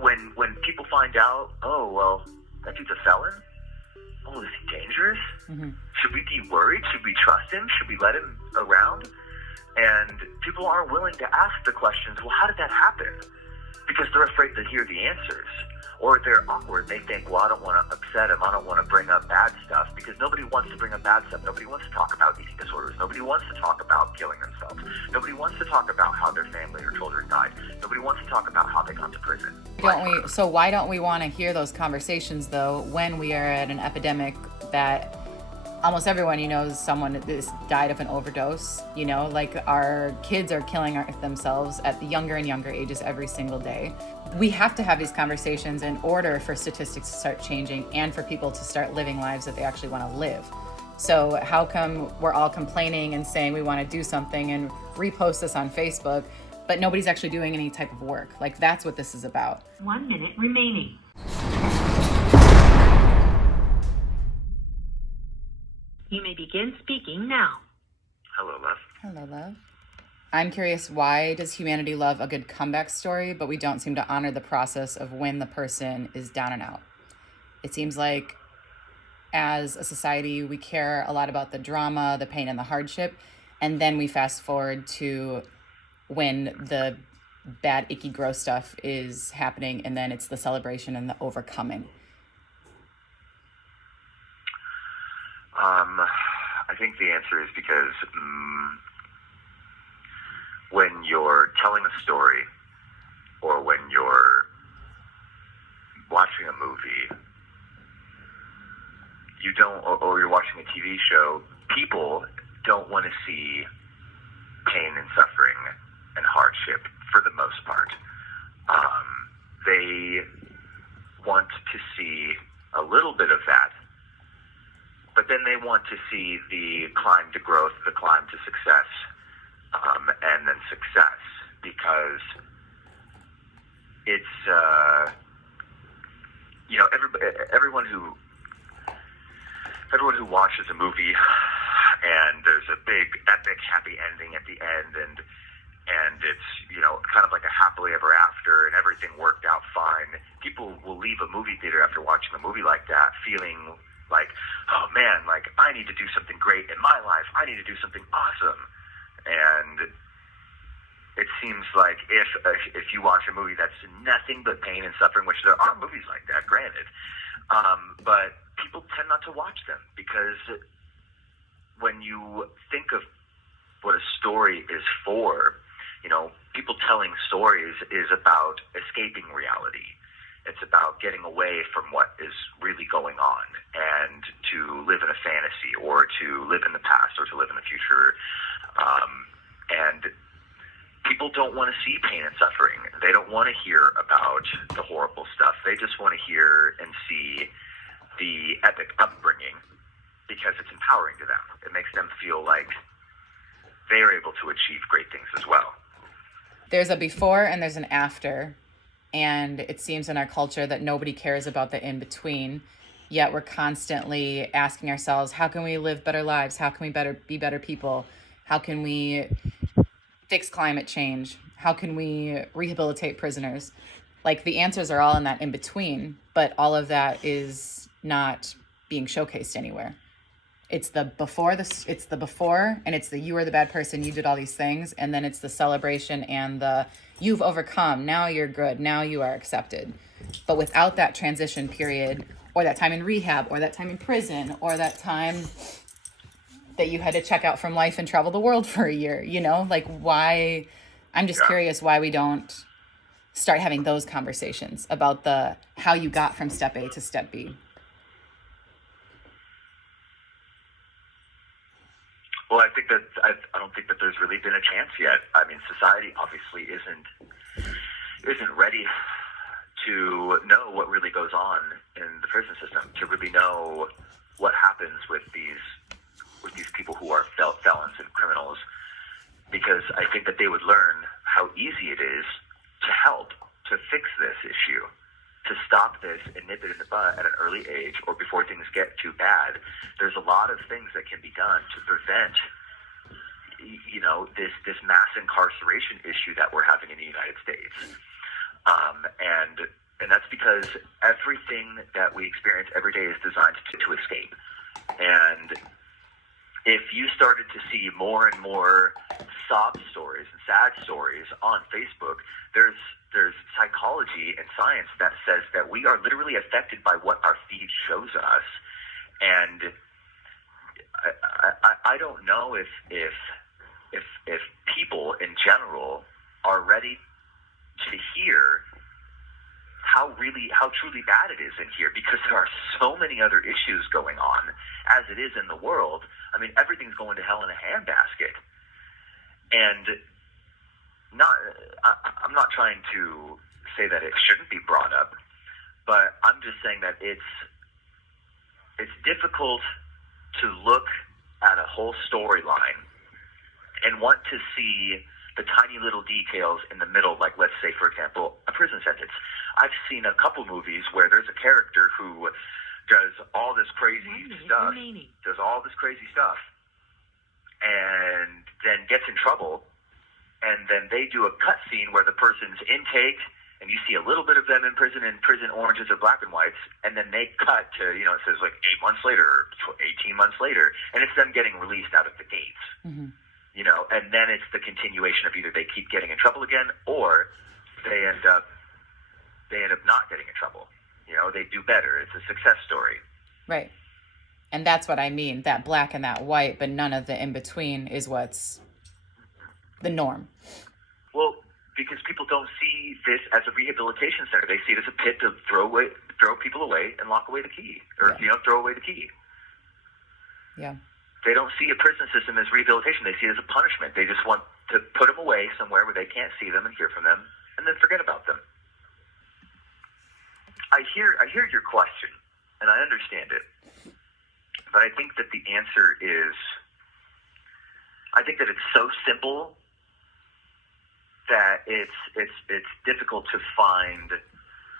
when people find out, oh, well, that dude's a felon? Oh, is he dangerous? Mm-hmm. Should we be worried? Should we trust him? Should we let him around? And people aren't willing to ask the questions, well, how did that happen? Because they're afraid to hear the answers. Or they're awkward. They think, well, I don't want to upset him. I don't want to bring up bad stuff, because nobody wants to bring up bad stuff. Nobody wants to talk about eating disorders. Nobody wants to talk about killing themselves. Nobody wants to talk about how their family or children died. Nobody wants to talk about how they got to prison. So why don't we want to hear those conversations, though, when we are at an epidemic that almost everyone knows someone that died of an overdose? Like our kids are killing themselves at the younger and younger ages every single day. We have to have these conversations in order for statistics to start changing and for people to start living lives that they actually want to live. So how come we're all complaining and saying we want to do something and repost this on Facebook, but nobody's actually doing any type of work? Like, that's what this is about. 1 minute remaining. You may begin speaking now. Hello, love. Hello, love. I'm curious, why does humanity love a good comeback story, but we don't seem to honor the process of when the person is down and out? It seems like as a society, we care a lot about the drama, the pain, and the hardship, and then we fast forward to when the bad, icky, gross stuff is happening, and then it's the celebration and the overcoming. I think the answer is because when you're telling a story or when you're watching a movie, you don't, or you're watching a TV show, people don't want to see pain and suffering and hardship for the most part. They want to see a little bit of that, but then they want to see the climb to growth, the climb to success, and then success, because it's, everyone who watches a movie and there's a big, epic, happy ending at the end, and it's, kind of like a happily ever after, and everything worked out fine. People will leave a movie theater after watching a movie like that feeling like, oh man, like, I need to do something great in my life. I need to do something awesome. And it seems like if you watch a movie that's nothing but pain and suffering, which there are movies like that, granted, but people tend not to watch them, because when you think of what a story is for, people telling stories is about escaping reality. It's about getting away from what is really going on and to live in a fantasy, or to live in the past, or to live in the future. And people don't want to see pain and suffering. They don't want to hear about the horrible stuff. They just want to hear and see the epic upbringing, because it's empowering to them. It makes them feel like they are able to achieve great things as well. There's a before and there's an after. And it seems in our culture that nobody cares about the in-between, yet we're constantly asking ourselves, how can we live better lives? How can we be better people? How can we fix climate change? How can we rehabilitate prisoners? Like, the answers are all in that in-between, but all of that is not being showcased anywhere. It's the before, and it's the you were the bad person, you did all these things, and then it's the celebration and the you've overcome, now you're good, now you are accepted. But without that transition period, or that time in rehab, or that time in prison, or that time that you had to check out from life and travel the world for a year, like, why? I'm just curious why we don't start having those conversations about the how you got from step A to step B. Well, I don't think that there's really been a chance yet. I mean, society obviously isn't ready to know what really goes on in the prison system, to really know what happens with these people who are felons and criminals, because I think that they would learn how easy it is to help, to fix this issue, to stop this and nip it in the bud at an early age, or before things get too bad. There's a lot of things that can be done to prevent, this mass incarceration issue that we're having in the United States. And And that's because everything that we experience every day is designed to escape. And if you started to see more and more sob stories and sad stories on Facebook, there's psychology and science that says that we are literally affected by what our feed shows us. And I don't know if people in general are ready to hear how truly bad it is in here, because there are so many other issues going on as it is in the world. I mean, everything's going to hell in a handbasket. And I'm not trying to say that it shouldn't be brought up, but I'm just saying that it's difficult to look at a whole storyline and want to see the tiny little details in the middle, like, let's say, for example, a prison sentence. I've seen a couple movies where there's a character who does all this crazy stuff, and then gets in trouble, and then they do a cut scene where the person's intake, and you see a little bit of them in prison oranges or black and whites, and then they cut to, it says like 8 months later or 18 months later, and it's them getting released out of the gates. Mm-hmm. And then it's the continuation of either they keep getting in trouble again, or they end up not getting in trouble. They do better. It's a success story. Right. And that's what I mean, that black and that white, but none of the in-between is what's the norm. Well, because people don't see this as a rehabilitation center. They see it as a pit to throw people away and lock away the key, or, throw away the key. Yeah. They don't see a prison system as rehabilitation. They see it as a punishment. They just want to put them away somewhere where they can't see them and hear from them, and then forget about them. I hear your question, and I understand it. But I think that the answer is, I think that it's so simple that it's difficult to find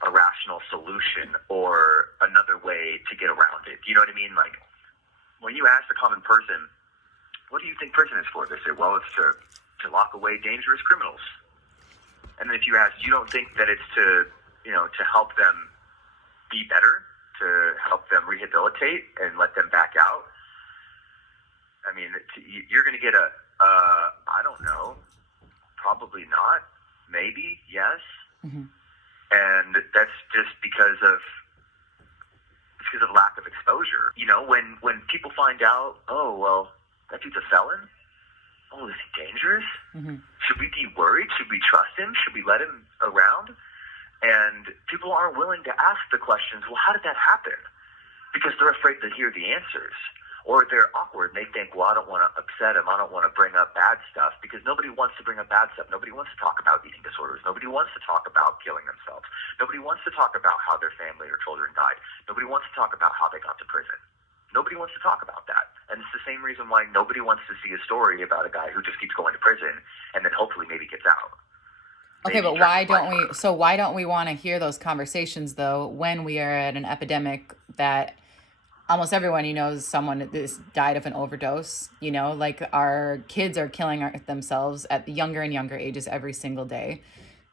a rational solution or another way to get around it. You know what I mean? Like, when you ask the common person, what do you think prison is for? They say, well, it's to lock away dangerous criminals. And then if you ask, you don't think that it's to help them be better, to help them rehabilitate and let them back out? I mean, you're going to get I don't know, probably not, maybe, yes. Mm-hmm. And that's just because of lack of exposure. When people find out, oh, well, that dude's a felon? Oh, is he dangerous? Mm-hmm. Should we be worried? Should we trust him? Should we let him around? And people aren't willing to ask the questions, well, how did that happen? Because they're afraid to hear the answers. Or they're awkward and they think, well, I don't want to upset him. I don't want to bring up bad stuff, because nobody wants to bring up bad stuff. Nobody wants to talk about eating disorders. Nobody wants to talk about killing themselves. Nobody wants to talk about how their family or children died. Nobody wants to talk about how they got to prison. Nobody wants to talk about that. And it's the same reason why nobody wants to see a story about a guy who just keeps going to prison and then hopefully maybe gets out. Okay, but why don't we want to hear those conversations, though, when we are at an epidemic that almost everyone knows someone that died of an overdose? Like, our kids are killing themselves at younger and younger ages every single day.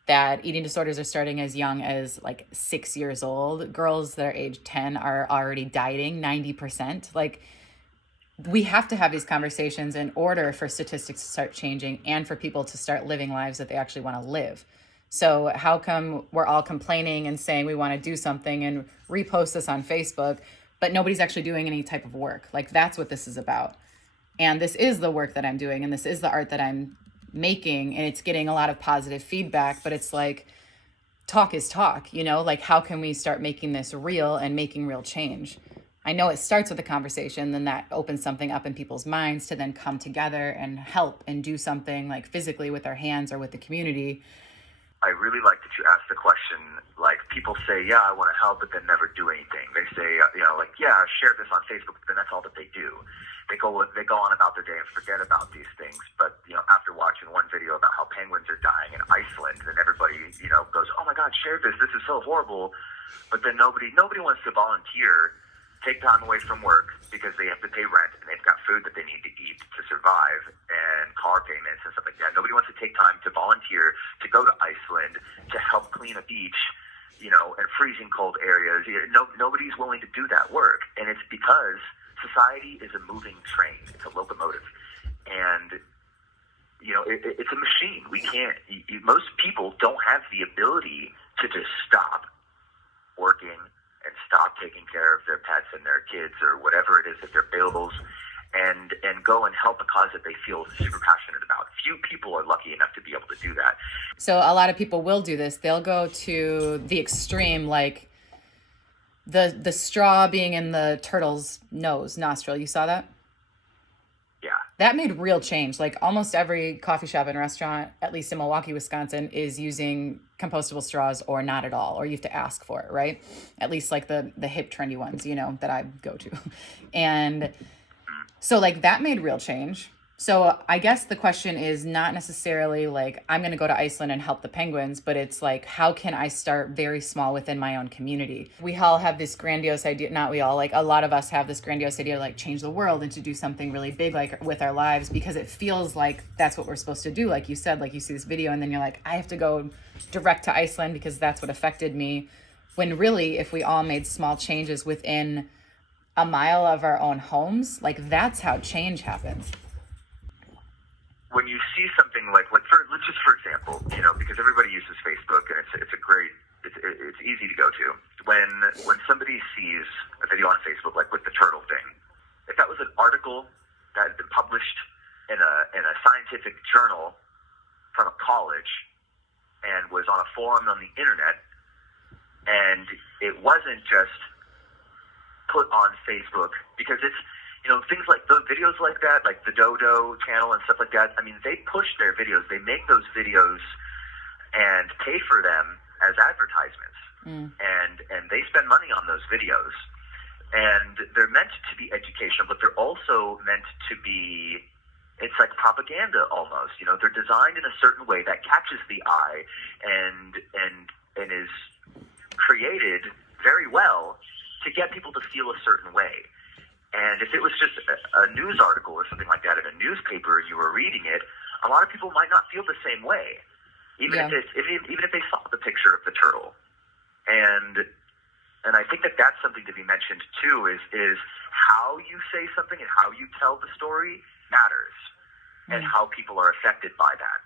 That eating disorders are starting as young as like 6 years old. Girls that are age 10 are already dieting 90%. Like, we have to have these conversations in order for statistics to start changing and for people to start living lives that they actually want to live. So how come we're all complaining and saying we want to do something and repost this on Facebook, but nobody's actually doing any type of work? Like, that's what this is about. And this is the work that I'm doing, and this is the art that I'm making, and it's getting a lot of positive feedback, but it's like, talk is talk, like, how can we start making this real and making real change? I know it starts with a conversation, then that opens something up in people's minds to then come together and help and do something, like, physically with our hands or with the community. I really like that you asked the question. Like, people say, yeah, I want to help, but then never do anything. They say, yeah, share this on Facebook, but then that's all that they do. They go on about their day and forget about these things. But, after watching one video about how penguins are dying in Iceland, and everybody, goes, oh my God, share this. This is so horrible. But then nobody wants to volunteer, take time away from work because they have to pay rent and they've got food that they need to eat to survive and car payments and stuff like that. Nobody wants to take time to volunteer to go to Iceland to help clean a beach, and freezing cold areas. Nobody's willing to do that work, and it's because society is a moving train. It's a locomotive, and it's a machine. We can't. Most people don't have the ability to just stop working and stop taking care of their pets and their kids or whatever it is that their billables, and go and help a cause that they feel super passionate about. Few people are lucky enough to be able to do that. So a lot of people will do this. They'll go to the extreme, like the straw being in the turtle's nostril. You saw that? Yeah. That made real change. Like almost every coffee shop and restaurant, at least in Milwaukee, Wisconsin, is using compostable straws or not at all, or you have to ask for it, right? At least like the hip trendy ones, that I go to. And so like that made real change. So I guess the question is not necessarily like, I'm going to go to Iceland and help the penguins, but it's like, how can I start very small within my own community? We all have this grandiose idea, not we all, like a lot of us have this grandiose idea to like change the world and to do something really big, like with our lives, because it feels like that's what we're supposed to do. Like you said, like you see this video and then you're like, I have to go direct to Iceland because that's what affected me. When really, if we all made small changes within a mile of our own homes, like that's how change happens. When you see something like let's just for example, because everybody uses Facebook and it's easy to go to. When somebody sees a video on Facebook like with the turtle thing, if that was an article that had been published in a scientific journal from a college and was on a forum on the internet, and it wasn't just put on Facebook because it's things like the videos like that, like the Dodo channel and stuff like that. I mean, they push their videos. They make those videos and pay for them as advertisements. And they spend money on those videos. And they're meant to be educational, but they're also meant to be, it's like propaganda almost. They're designed in a certain way that catches the eye and is created very well to get people to feel a certain way. And if it was just a news article or something like that in a newspaper and you were reading it, a lot of people might not feel the same way, even if they saw the picture of the turtle. And I think that that's something to be mentioned too. Is how you say something and how you tell the story matters, and how people are affected by that.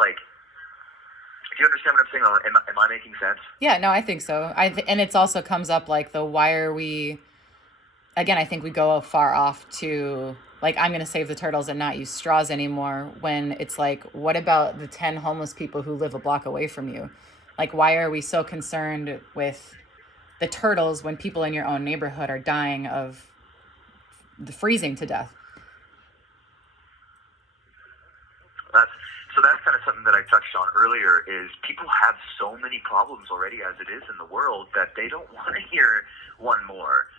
Like. Do you understand what I'm saying? Am I making sense? Yeah, no, I think so. And it also comes up like why are we, again, I think we go far off to like, I'm going to save the turtles and not use straws anymore, when it's like, what about the 10 homeless people who live a block away from you? Like, why are we so concerned with the turtles when people in your own neighborhood are dying of the freezing to death? So that's kind of something that I touched on earlier, is people have so many problems already as it is in the world that they don't want to hear one more.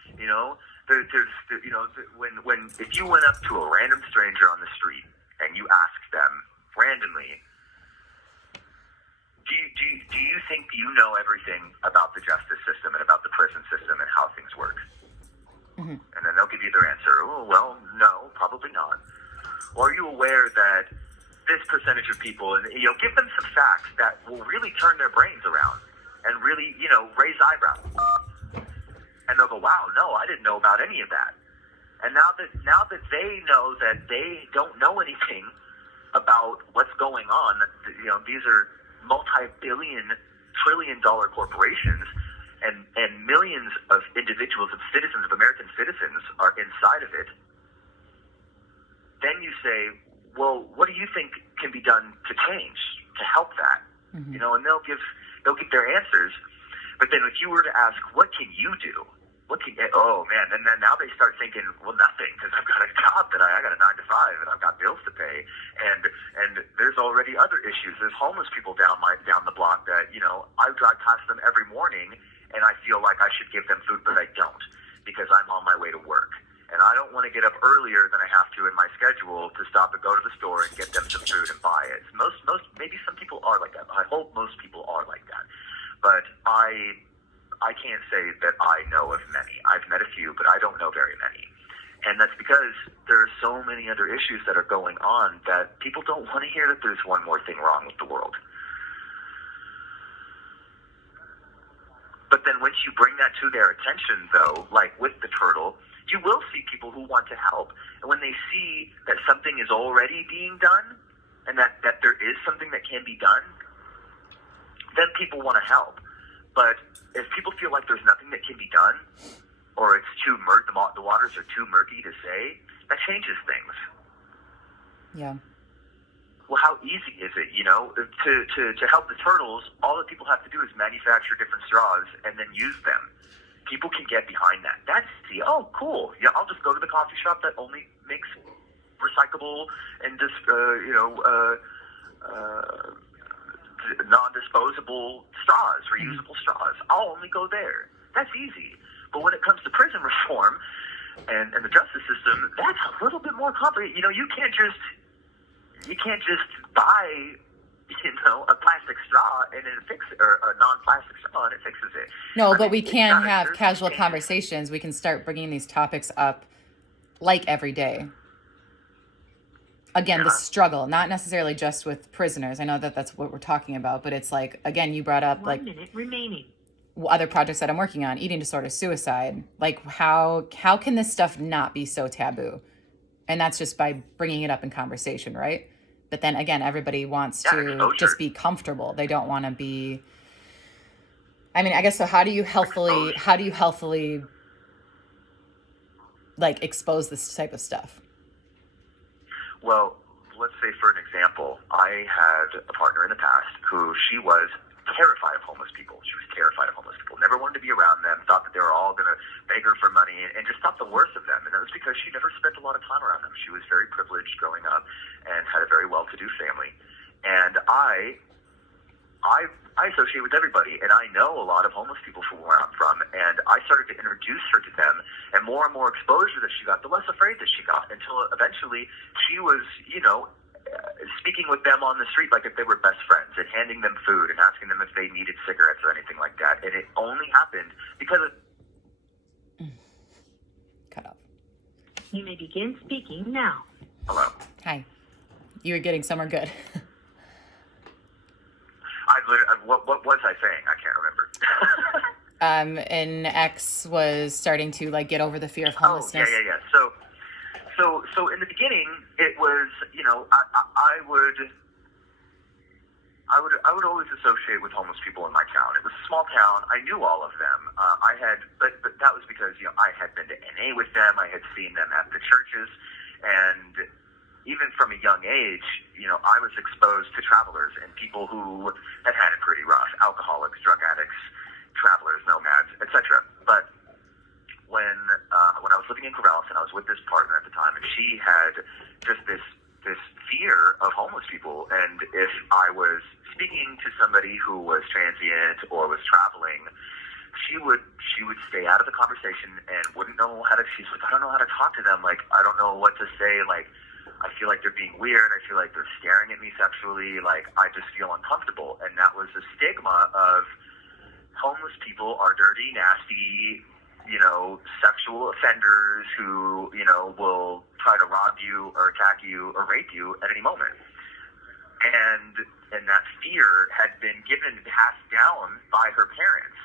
If you went up to a random stranger on the street and you asked them randomly, do you think you know everything about the justice system and about the prison system and how things work? Mm-hmm. And then they'll give you their answer. Oh, well, no, probably not. Or are you aware that this percentage of people, and give them some facts that will really turn their brains around and really, raise eyebrows. And they'll go, wow, no, I didn't know about any of that. And now that they know that they don't know anything about what's going on, these are multi-billion, trillion-dollar corporations, and millions of individuals, of citizens, of American citizens are inside of it. Then you say, well, what do you think can be done to change, to help that? Mm-hmm. And they'll give their answers. But then if you were to ask, what can you do? And then now they start thinking, well, nothing, because I've got a job that I got a 9 to 5 and I've got bills to pay. And there's already other issues. There's homeless people down the block that, I drive past them every morning and I feel like I should give them food, but I don't, because I'm on my way to work. And I don't want to get up earlier than I have to in my schedule to stop and go to the store and get them some food and buy it. Most, maybe some people are like that. I hope most people are like that. But I can't say that I know of many. I've met a few, but I don't know very many. And that's because there are so many other issues that are going on that people don't want to hear that there's one more thing wrong with the world. But then once you bring that to their attention, though, like with the turtle, you will see people who want to help. And when they see that something is already being done and that there is something that can be done, then people want to help. But if people feel like there's nothing that can be done, or it's too the waters are too murky to say, that changes things. Yeah. Well, how easy is it, to help the turtles? All that people have to do is manufacture different straws and then use them. People can get behind that. That's easy. Oh, cool. Yeah, I'll just go to the coffee shop that only makes recyclable and just, non-disposable straws, reusable straws. I'll only go there. That's easy. But when it comes to prison reform and the justice system, that's a little bit more complicated. You can't just buy, a plastic straw and it fixes, or a non-plastic straw and it fixes it. No, but we can have casual conversations. We can start bringing these topics up like every day. Again, the struggle, not necessarily just with prisoners. I know that that's what we're talking about, but it's like, again, you brought up 1 minute remaining. Other projects that I'm working on, eating disorder, suicide. Like how can this stuff not be so taboo? And that's just by bringing it up in conversation, right? But then again, everybody wants to just be comfortable. They don't want to be, I guess, so how do you healthily like expose this type of stuff? Well, let's say for an example, I had a partner in the past who she was terrified of homeless people. She was terrified of homeless people. Never wanted to be around them. Thought that they were all going to beg her for money, and just thought the worst of them. And that was because she never spent a lot of time around them. She was very privileged growing up and had a very well-to-do family. And I associate with everybody, and I know a lot of homeless people from where I'm from, and I started to introduce her to them, and more exposure that she got, the less afraid that she got, until eventually she was, speaking with them on the street like if they were best friends, and handing them food and asking them if they needed cigarettes or anything like that. And it only happened because of... Cut off. You may begin speaking now. Hello. Hi. You were getting somewhere good. What was I saying? I can't remember. And X was starting to like get over the fear of homelessness. Oh, yeah. So in the beginning, it was, I would always associate with homeless people in my town. It was a small town. I knew all of them. But that was because, I had been to NA with them. I had seen them at the churches. And even from a young age, I was exposed to travelers and people who had it pretty rough, alcoholics, drug addicts, travelers, nomads, etc. But when I was living in Corvallis, and I was with this partner at the time, and she had just this fear of homeless people, and if I was speaking to somebody who was transient or was traveling, she would stay out of the conversation and wouldn't know how to. She's like, I don't know how to talk to them. Like, I don't know what to say. Like, I feel like they're being weird. I feel like they're staring at me sexually. Like, I just feel uncomfortable. And that was the stigma of homeless people are dirty, nasty, sexual offenders who, will try to rob you or attack you or rape you at any moment. And that fear had been passed down by her parents,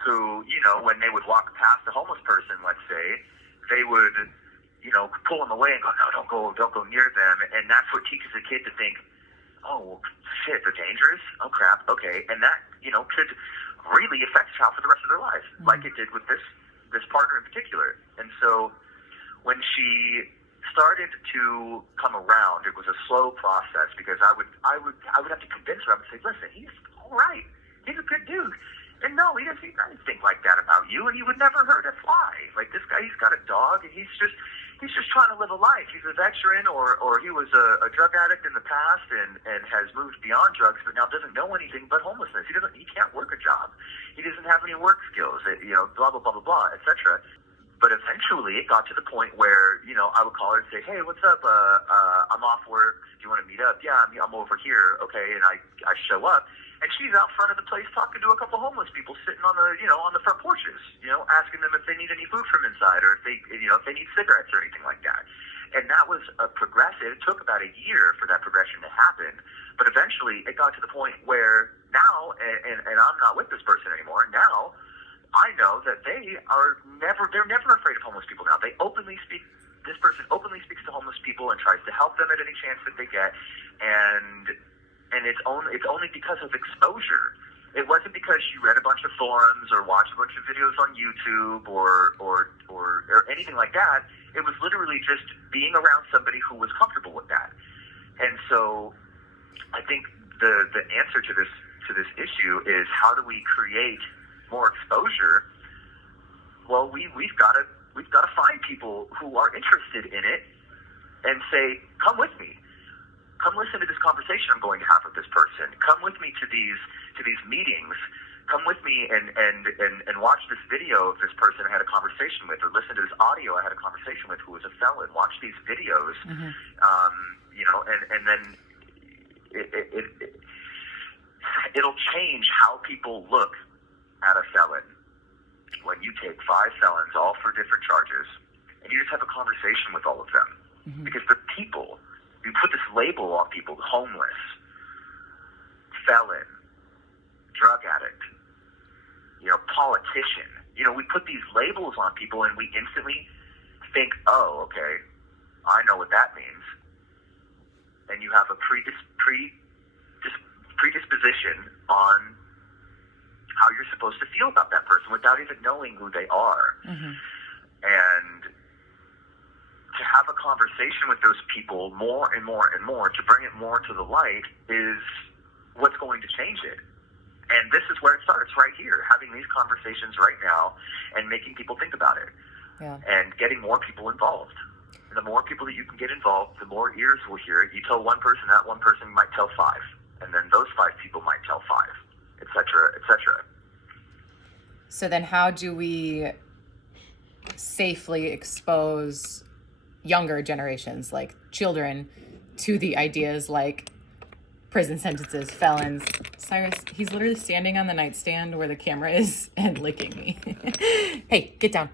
who, when they would walk past a homeless person, let's say, they would, pull them away and go, no, don't go near them. And that's what teaches a kid to think, oh, well, shit, they're dangerous? Oh, crap, okay. And that, could really affect a child for the rest of their lives, like it did with this partner in particular. And so when she started to come around, it was a slow process, because I would have to convince her. I would say, listen, he's all right. He's a good dude. And no, he doesn't think like that about you, and he would never hurt a fly. Like, this guy, he's got a dog, and he's just trying to live a life. He's a veteran, or he was a drug addict in the past and has moved beyond drugs, but now doesn't know anything but homelessness. He can't work a job. He doesn't have any work skills, blah, blah, blah, blah, blah, etc. But eventually it got to the point where, I would call her and say, hey, what's up? I'm off work. Do you want to meet up? Yeah, I'm over here. Okay. And I show up, and she's out front of the place talking to a couple homeless people sitting on the front porches, asking them if they need any food from inside, or if they need cigarettes or anything like that. And that was a progressive. It took about a year for that progression to happen. But eventually it got to the point where now, and I'm not with this person anymore. Now they're never afraid of homeless people now. This person openly speaks to homeless people and tries to help them at any chance that they get, and it's only because of exposure. It wasn't because you read a bunch of forums or watched a bunch of videos on YouTube or anything like that. It was literally just being around somebody who was comfortable with that. And so I think the answer to this issue is, how do we create more exposure? Well, we've got to find people who are interested in it and say, come with me. Come listen to this conversation I'm going to have with this person. Come with me to these meetings. Come with me and watch this video of this person I had a conversation with, or listen to this audio I had a conversation with who was a felon. Watch these videos, and then it'll change how people look at a felon. When you take 5 felons, all for different charges, and you just have a conversation with all of them, because they're people. You put this label on people: homeless, felon, drug addict, politician. We put these labels on people, and we instantly think, oh, okay, I know what that means. And you have a predisposition on how you're supposed to feel about that person without even knowing who they are. And to have a conversation with those people more and more and more, to bring it more to the light, is what's going to change it. And this is where it starts, right here, having these conversations right now and making people think about it, and getting more people involved. And the more people that you can get involved, the more ears will hear it. You tell one person, that one person might tell 5, and then those 5 people might tell 5, et cetera, et cetera. So then how do we safely expose younger generations, like children, to the ideas like prison sentences, felons? Cyrus, he's literally standing on the nightstand where the camera is and licking me. Hey, get down.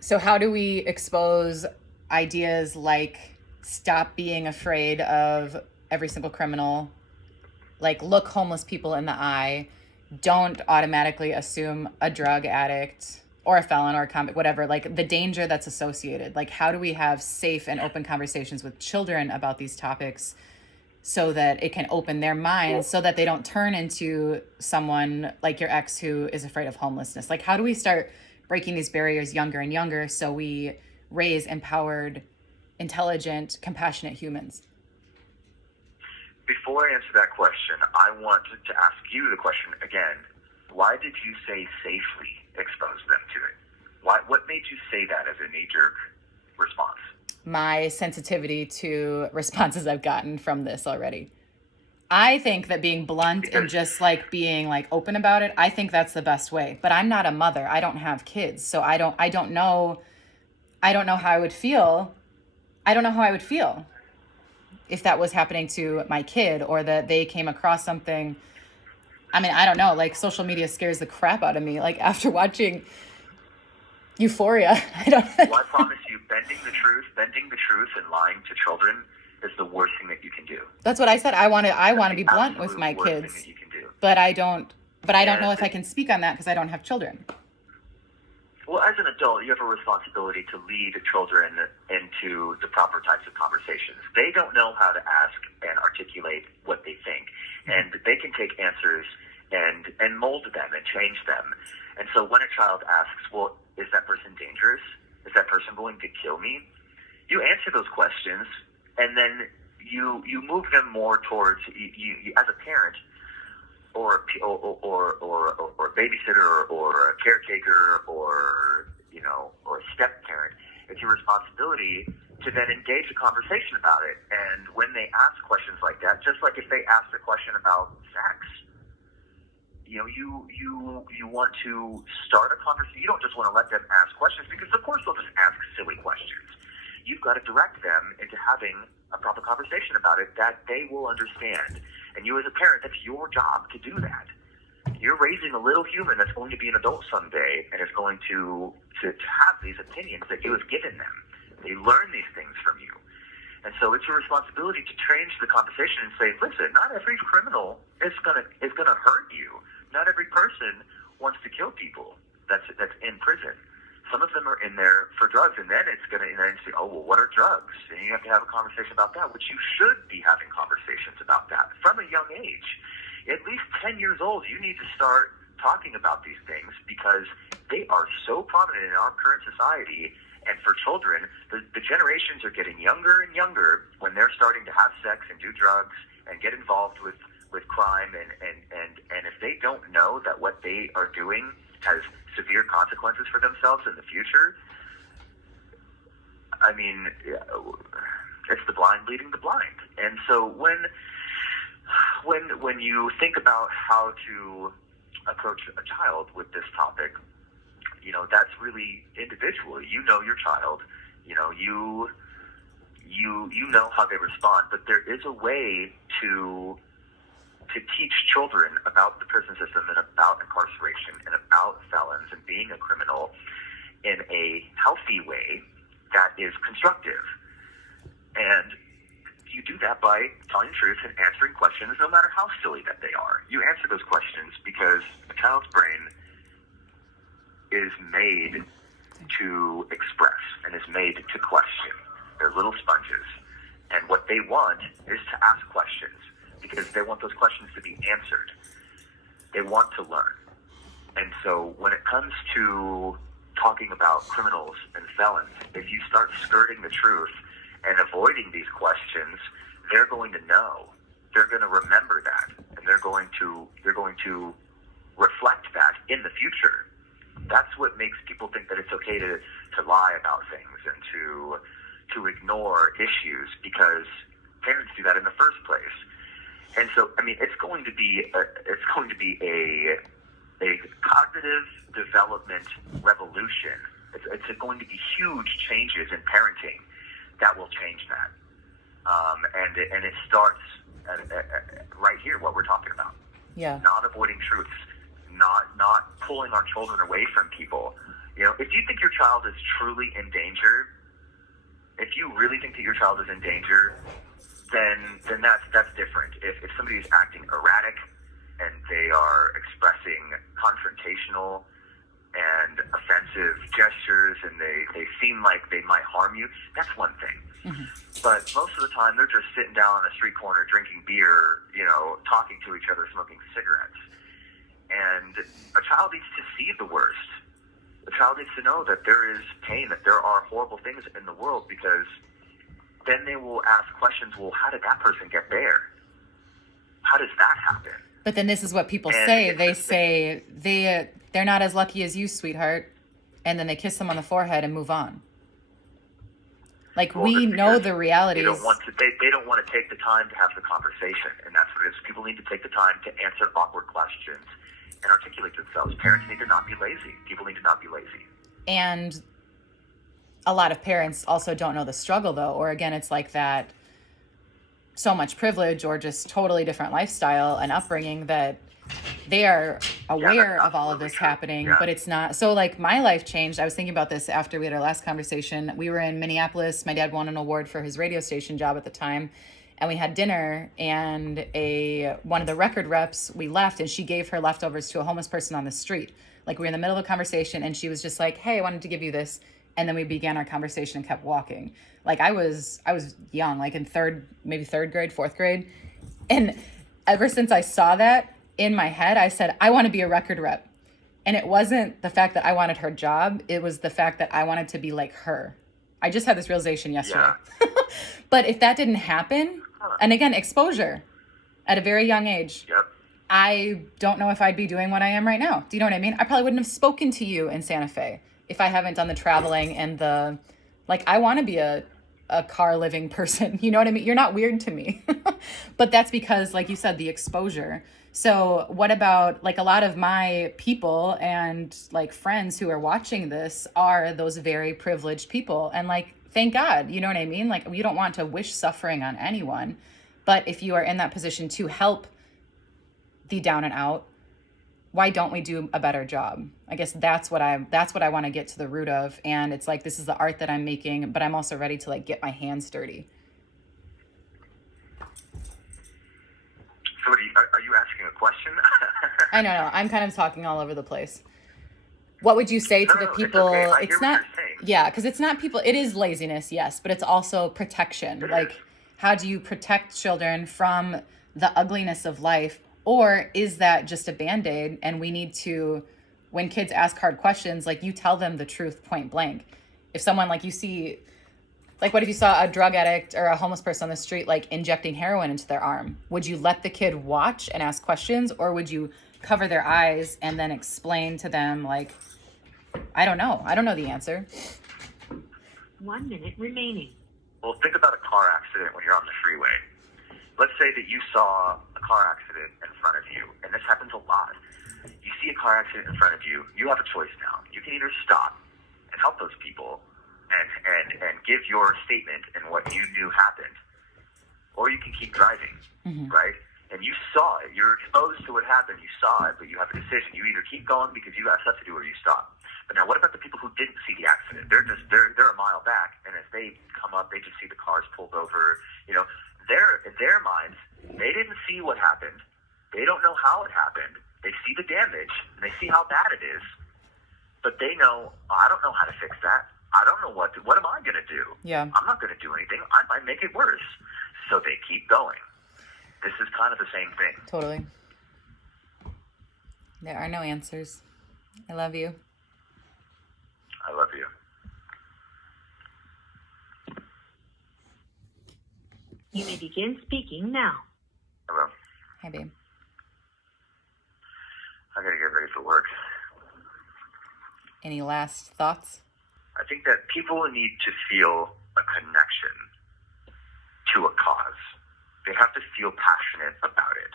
So how do we expose ideas like stop being afraid of every single criminal, like look homeless people in the eye, don't automatically assume a drug addict or a felon or a convict, whatever, like the danger that's associated? Like, how do we have safe and open conversations with children about these topics so that it can open their minds, so that they don't turn into someone like your ex who is afraid of homelessness? Like, how do we start breaking these barriers younger and younger so we raise empowered, intelligent, compassionate humans? Before I answer that question, I want to ask you the question again. Why did you say safely expose them to it? What made you say that as a knee-jerk response? My sensitivity to responses I've gotten from this already. I think that being blunt and just like being like open about it, I think that's the best way. But I'm not a mother. I don't have kids. So I don't know how I would feel. I don't know how I would feel if that was happening to my kid, or that they came across something. I mean, I don't know. Like, social media scares the crap out of me. Like, after watching Euphoria, Well, I promise you, bending the truth and lying to children is the worst thing that you can do. That's what I said. I want to be blunt with my kids, but I don't know if I can speak on that because I don't have children. Well, as an adult, you have a responsibility to lead children into the proper types of conversations. They don't know how to ask and articulate what they think, and they can take answers and mold them and change them. And so when a child asks, well, is that person dangerous? Is that person going to kill me? You answer those questions, and then you move them more towards, you as a parent, or a babysitter, or a caretaker, or a step parent. It's your responsibility to then engage a conversation about it. And when they ask questions like that, just like if they ask a question about sex, you want to start a conversation. You don't just want to let them ask questions, because of course they'll just ask silly questions. You've got to direct them into having a proper conversation about it that they will understand. And you as a parent, that's your job to do that. You're raising a little human that's going to be an adult someday and is going to have these opinions that you have given them. They learn these things from you. And so it's your responsibility to change the conversation and say, listen, not every criminal is gonna hurt you. Not every person wants to kill people. that's in prison. Some of them are in there for drugs, and then it's going to say, oh, well, what are drugs? And you have to have a conversation about that, which you should be having conversations about that from a young age. At least 10 years old, you need to start talking about these things because they are so prominent in our current society. And for children, the generations are getting younger and younger when they're starting to have sex and do drugs and get involved with crime. And if they don't know that what they are doing has severe consequences for themselves in the future, I mean, it's the blind leading the blind. And so when you think about how to approach a child with this topic, you know, that's really individual. You know your child, you know, you know how they respond, but there is a way to teach children about the prison system and about incarceration and about felons and being a criminal in a healthy way that is constructive. And you do that by telling the truth and answering questions, no matter how silly that they are. You answer those questions because a child's brain is made to express and is made to question. They're little sponges. And what they want is to ask questions because they want those questions to be answered. They want to learn. And so when it comes to talking about criminals and felons, if you start skirting the truth and avoiding these questions, they're going to know. They're going to remember that, and they're going to reflect that in the future. That's what makes people think that it's okay to lie about things and to ignore issues, because parents do that in the first place. And so, I mean, it's going to be a cognitive development revolution. It's going to be huge changes in parenting that will change that. And it starts right here, what we're talking about. Yeah. Not avoiding truths, not pulling our children away from people. You know, if you think your child is truly in danger, if you really think that your child is in danger, then that's different. If somebody is acting erratic and they are expressing confrontational and offensive gestures and they seem like they might harm you, that's one thing. Mm-hmm. But most of the time they're just sitting down on a street corner drinking beer, you know, talking to each other, smoking cigarettes. And a child needs to see the worst. A child needs to know that there is pain, that there are horrible things in the world, because then they will ask questions, well, how did that person get there? How does that happen? But then this is what people say. They say they're not as lucky as you, sweetheart. And then they kiss them on the forehead and move on. Like, well, we know the realities. They don't want to take the time to have the conversation. And that's what it is. People need to take the time to answer awkward questions and articulate themselves. Parents need to not be lazy. People need to not be lazy. And a lot of parents also don't know the struggle, though. Or again, it's like that so much privilege or just totally different lifestyle and upbringing that they are aware of all of this happening, but it's not. So like my life changed. I was thinking about this after we had our last conversation. We were in Minneapolis. My dad won an award for his radio station job at the time. And we had dinner, and one of the record reps, we left, and she gave her leftovers to a homeless person on the street. Like, we were in the middle of a conversation, and she was just like, hey, I wanted to give you this. And then we began our conversation and kept walking. Like, I was young, like in third grade, fourth grade. And ever since I saw that in my head, I said, I want to be a record rep. And it wasn't the fact that I wanted her job. It was the fact that I wanted to be like her. I just had this realization yesterday. Yeah. But if that didn't happen, and again, exposure at a very young age. Yep. I don't know if I'd be doing what I am right now. Do you know what I mean? I probably wouldn't have spoken to you in Santa Fe if I haven't done the traveling and I want to be a car living person. You know what I mean? You're not weird to me. But that's because, like you said, the exposure. So what about, like, a lot of my people and like friends who are watching this are those very privileged people. And like, thank God, you know what I mean? Like, we don't want to wish suffering on anyone, but if you are in that position to help the down and out, why don't we do a better job? I guess that's what I want to get to the root of. And it's like, this is the art that I'm making, but I'm also ready to like get my hands dirty. So are you asking a question? I know. I'm kind of talking all over the place. What would you say to No, the no, people? okay. I hear It's what not, you're saying. yeah, because it's not people, it is laziness, yes, but it's also protection. Like, how do you protect children from the ugliness of life? Or is that just a Band-Aid and we need to, when kids ask hard questions, like you tell them the truth point blank. If someone like you see, like what if you saw a drug addict or a homeless person on the street, like injecting heroin into their arm? Would you let the kid watch and ask questions, or would you cover their eyes and then explain to them, like, I don't know the answer. 1 minute remaining. Well, think about a car accident when you're on the freeway. Let's say that you saw a car accident in front of you, and this happens a lot. You see a car accident in front of you, you have a choice now. You can either stop and help those people and give your statement and what you knew happened, or you can keep driving, right? And you saw it. You're exposed to what happened. You saw it, but you have a decision. You either keep going because you got stuff to do, or you stop. But now, what about the people who didn't see the accident? They're a mile back, and as they come up, they just see the cars pulled over. You know, in their minds, they didn't see what happened. They don't know how it happened. They see the damage, and they see how bad it is. But they know, I don't know how to fix that. I don't know what am I going to do? Yeah. I'm not going to do anything. I might make it worse. So they keep going. This is kind of the same thing. Totally. There are no answers. I love you. I love you. You may begin speaking now. Hello. Hi, babe. I got to get ready for work. Any last thoughts? I think that people need to feel a connection to a cause. They have to feel passionate about it.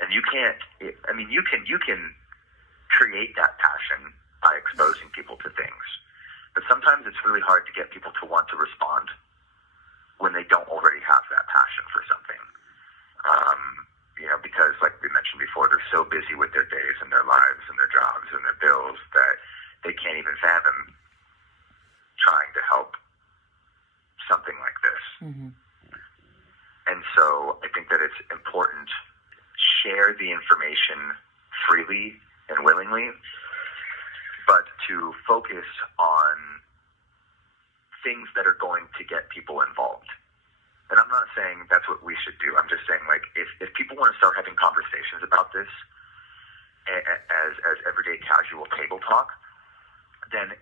And you can't, I mean, you can create that passion by exposing people to things. But sometimes it's really hard to get people to want to respond when they don't already have that passion for something. Because like we mentioned before, they're so busy with their days and their lives and their jobs and their bills that they can't even fathom trying to help something like this. Mm-hmm. And so I think that it's important to share the information freely and willingly, but to focus on things that are going to get people involved. And I'm not saying that's what we should do. I'm just saying, like, if people want to start having conversations about this as everyday casual table talk, then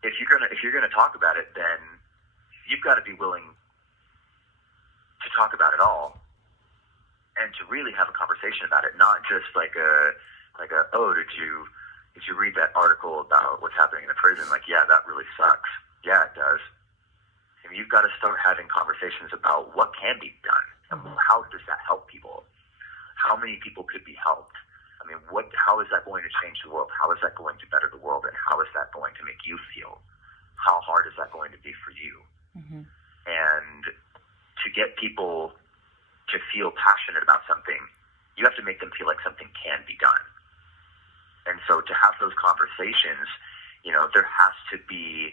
if you're gonna talk about it, then you've got to be willing to talk about it all and to really have a conversation about it, not just like a oh, did you read that article about what's happening in the prison? Like, yeah, that really sucks. Yeah, it does. And you've got to start having conversations about what can be done and how does that help people? How many people could be helped? I mean, how is that going to change the world? How is that going to better the world? And how is that going to make you feel? How hard is that going to be for you? Mm-hmm. And to get people to feel passionate about something, you have to make them feel like something can be done. And so to have those conversations, there has to be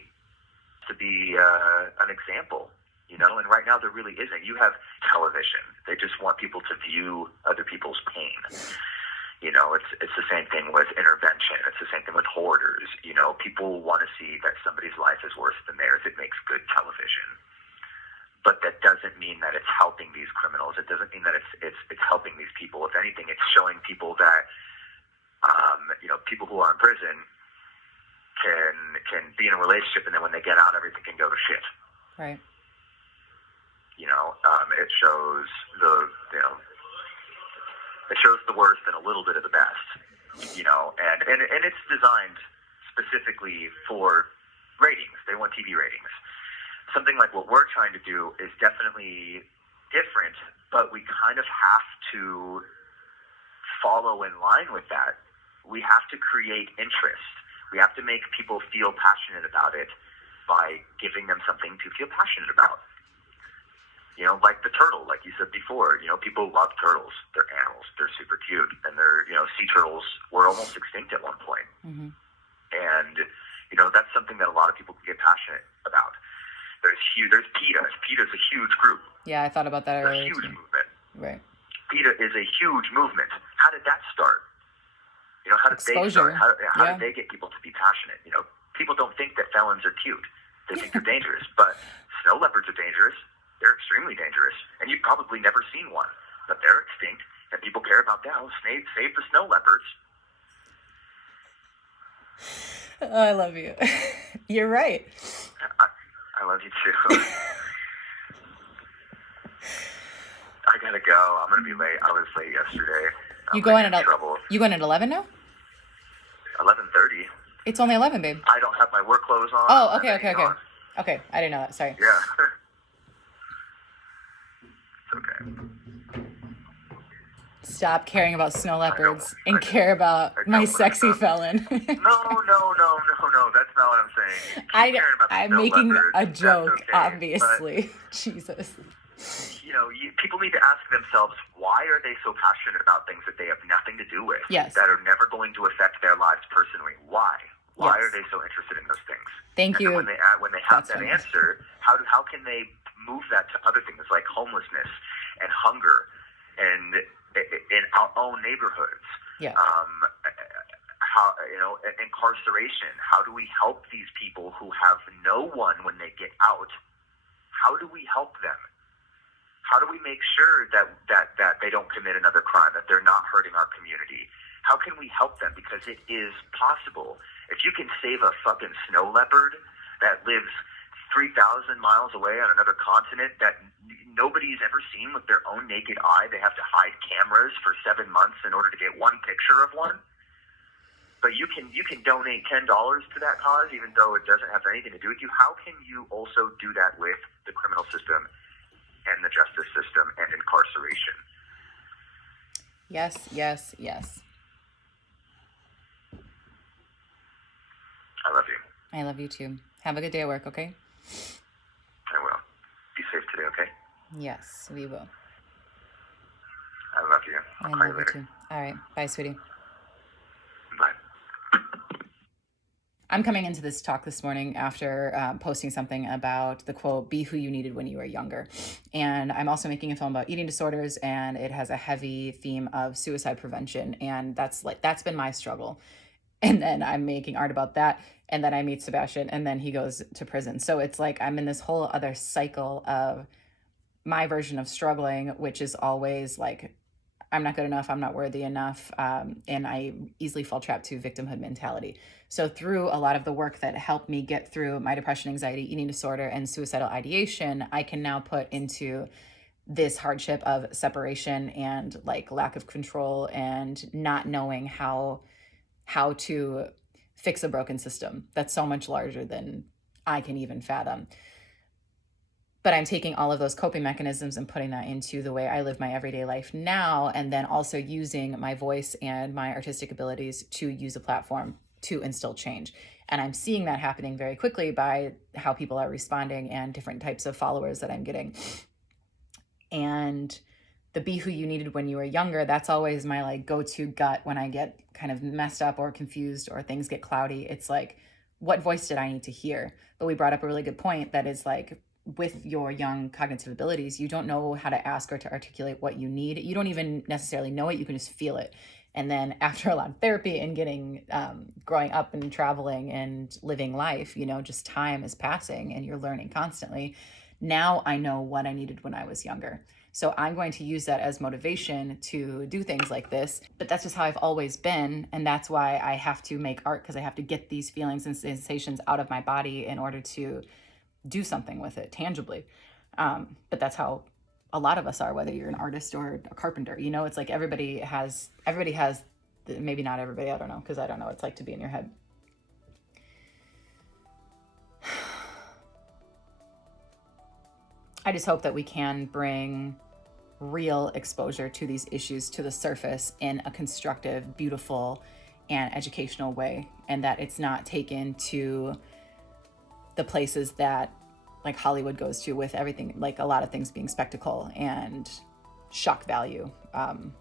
an example, and right now there really isn't. You have television. They just want people to view other people's pain. It's the same thing with intervention. It's the same thing with hoarders. People want to see that somebody's life is worse than theirs. It makes good television. But that doesn't mean that it's helping these criminals. It doesn't mean that it's helping these people. If anything, it's showing people that, people who are in prison can be in a relationship, and then when they get out, everything can go to shit. Right. It shows the worst and a little bit of the best. And it's designed specifically for ratings. They want TV ratings. Something like what we're trying to do is definitely different, but we kind of have to follow in line with that. We have to create interest. We have to make people feel passionate about it by giving them something to feel passionate about. Like the turtle, like you said before, people love turtles. They're animals. They're super cute. And sea turtles were almost extinct at one point. Mm-hmm. And, that's something that a lot of people can get passionate about. There's PETA. PETA is a huge group. Yeah, I thought about that earlier. It's a huge movement. Right. PETA is a huge movement. How did that start? How exposure. How did they get people to be passionate? You know, people don't think that felons are cute. They think they're dangerous, but snow leopards are dangerous. They're extremely dangerous, and you've probably never seen one, but they're extinct, and people care about that. Oh, save the snow leopards. Oh, I love you. You're right. I love you too. I gotta go. I'm gonna be late. I was late yesterday. You going at trouble. You going at 11 now? 11:30. It's only 11, babe. I don't have my work clothes on. Oh, okay. Okay, I didn't know that. Sorry. Yeah. It's okay. Stop caring about snow leopards and care about my sexy felon. No. That's not what I'm saying. Keep caring about the I'm snow making leopards. a joke, That's okay, obviously. Jesus. But, you know, people need to ask themselves, why are they so passionate about things that they have nothing to do with? Yes. That are never going to affect their lives personally? Why? Why Yes. are they so interested in those things? Thank you. And then when they have That's that funny. answer, how can they move that to other things like homelessness and hunger and in our own neighborhoods? Yeah. How, you know, incarceration. How do we help these people who have no one when they get out? How do we help them? How do we make sure that they don't commit another crime, that they're not hurting our community? How can we help them? Because it is possible. If you can save a fucking snow leopard that lives 3,000 miles away on another continent that nobody's ever seen with their own naked eye, they have to hide cameras for 7 months in order to get one picture of one. But you can donate $10 to that cause, even though it doesn't have anything to do with you. How can you also do that with the criminal system and the justice system and incarceration? Yes. I love you. I love you too. Have a good day at work, okay? I will. Be safe today, okay? Yes, we will. I love you. I'll call you later. too. All right. Bye, sweetie. Bye. I'm coming into this talk this morning after posting something about the quote, "Be who you needed when you were younger." And I'm also making a film about eating disorders, and it has a heavy theme of suicide prevention. And that's been my struggle. And then I'm making art about that. And then I meet Sebastian, and then he goes to prison. So it's like I'm in this whole other cycle of my version of struggling, which is always like, I'm not good enough, I'm not worthy enough, and I easily fall trapped to victimhood mentality. So through a lot of the work that helped me get through my depression, anxiety, eating disorder, and suicidal ideation, I can now put into this hardship of separation and like lack of control and not knowing how to fix a broken system that's so much larger than I can even fathom. But I'm taking all of those coping mechanisms and putting that into the way I live my everyday life now, and then also using my voice and my artistic abilities to use a platform to instill change. And I'm seeing that happening very quickly by how people are responding and different types of followers that I'm getting. And the be who you needed when you were younger, that's always my like go-to gut when I get kind of messed up or confused or things get cloudy. It's like, what voice did I need to hear? But we brought up a really good point that is like, with your young cognitive abilities, you don't know how to ask or to articulate what you need. You don't even necessarily know it. You can just feel it. And then after a lot of therapy and getting, growing up and traveling and living life, you know, just time is passing and you're learning constantly. Now I know what I needed when I was younger. So I'm going to use that as motivation to do things like this. But that's just how I've always been. And that's why I have to make art, because I have to get these feelings and sensations out of my body in order to do something with it tangibly. But that's how a lot of us are, whether you're an artist or a carpenter. You know, it's like everybody has, maybe not everybody, I don't know, because I don't know what it's like to be in your head. I just hope that we can bring real exposure to these issues to the surface in a constructive, beautiful, and educational way, and that it's not taken to the places that like Hollywood goes to with everything, like a lot of things being spectacle and shock value, and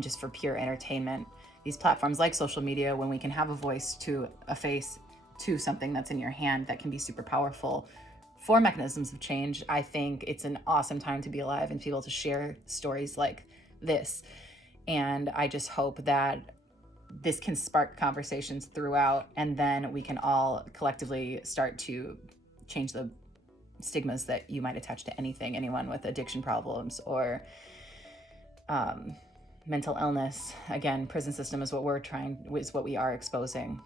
just for pure entertainment. These platforms like social media, when we can have a voice to a face to something that's in your hand that can be super powerful for mechanisms of change, I think it's an awesome time to be alive and to be able to share stories like this. And I just hope that this can spark conversations throughout, and then we can all collectively start to change the stigmas that you might attach to anyone with addiction problems or mental illness. Again, prison system is what we are exposing.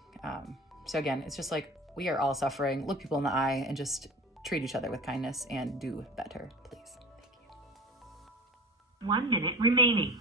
So again, it's just like, we are all suffering. Look people in the eye and just treat each other with kindness and do better, please. Thank you. 1 minute remaining.